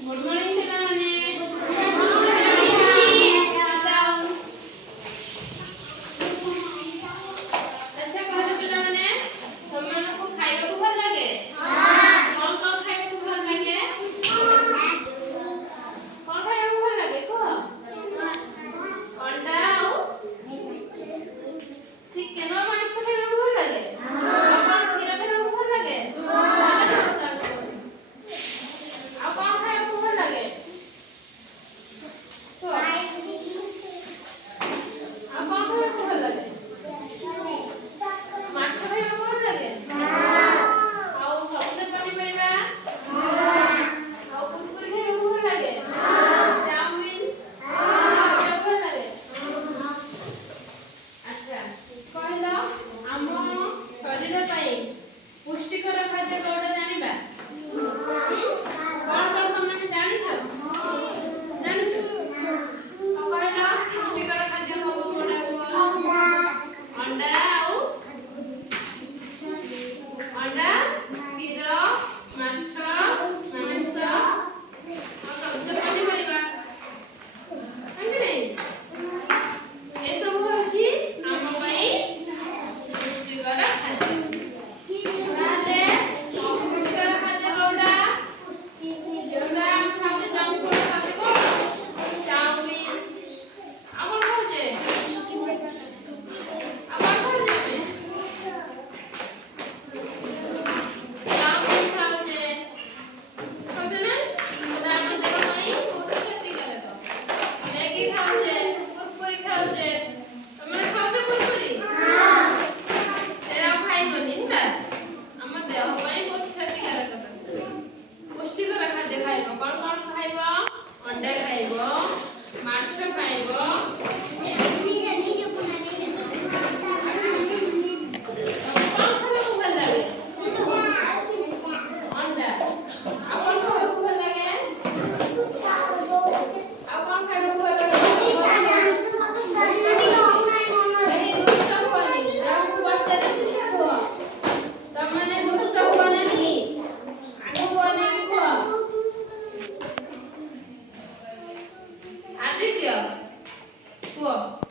good morning पिलाने अच्छा कहले पिलाने हमनको खाइबा को भल लागे कौन कौन खाइबा को भल लागे कौन खाइबा को भल लागे को अंडा और चिकन और मांस खाइबा को भल लागे और कौन खीर खाइबा को भल लागे और कौन खाइबा को भल लागे तो और कौन खाइबा को भल लागे माछ खाइबा को भल लागे ଆଉ ସବୁଜ ପନିପରିବା ଆଉ କୁରକୁରି ଖାଇବାକୁ ଭଲ ଲାଗେ ଚାଉମିନ ଖାଇବାକୁ ଭଲ ଲାଗେ ଆଚ୍ଛା କହିଲ ଆମ ଶରୀର ପାଇଁ ପୁଷ୍ଟିକର ଖାଦ୍ୟ କୋଉଟା ଜାଣିବା କଣ କଣ ତମେ ଜାଣିଛ ଜାଣିଛ ଆଉ କହିଲ ପୁଷ୍ଟିକର ଖାଦ୍ୟ କୋଉଟା କୁହ ଅଣ୍ଡା ଆଉ अंडा କ୍ଷୀର ମାଛ ମାଂସ ଆଉ ସବୁଜ ପନିପରିବା କାହିଁକି ନାହିଁ ଏସବୁ ହେଉଛି ଆମ ପାଇଁ ପୁଷ୍ଟିକର ଖାଦ୍ୟ ତାହେଲେ ଅପୁଷ୍ଟିକର ଖାଦ୍ୟ କୋଉଟା ଯୋଉଟା ଆମେ ଖାଉଛେ ଜଙ୍କ ଫୁଡ୍ ଖାଉଛେ କଣ ଚାଉମିନ ଆଉ କଣ ଖାଉଛେ ଆଉ କଣ ଖାଉଛେ ଆମେ ଚାଉମିନ ଖାଉଛେ ଖାଉଛେ ନା ସେଟା ଆମ ଦେହ ପାଇଁ ବହୁତ କ୍ଷତିକାରକ ମ୍ୟାଗି ଖାଉଛେ କୁରକୁରି ଖାଉଛେ ତମେ ଖାଉଛ କୁରକୁରି ସେଟା ଖାଇବନି ହେଲା ଆମ ଦେହ ପାଇଁ ବହୁତ କ୍ଷତିକାରକ ପୁଷ୍ଟିକର ଖାଦ୍ୟ ଖାଇବ କଣ କଣ ଖାଇବ ଅଣ୍ଡା ଖାଇବ ମାଛ ଖାଇବ ତମେ କଣ ଖାଇବାକୁ ଭଲ ଲାଗେ अंडा ଆଉ କଣ ଖାଇବାକୁ ଭଲ ଲାଗେ ଆଉ କଣ ଖାଇବାକୁ ଭଲ ଲାଗେ ଏହି ଦୁଷ୍ଟ ହୁଅନି ଯାହାକୁ ପଚାରିଛି ସେ କୁହ ତମମାନେ ଦୁଷ୍ଟ ହୁଅ ନାହିଁ ଆଗକୁ ଅନେଇକି କୁହ ଆଦିତ୍ୟ କୁହ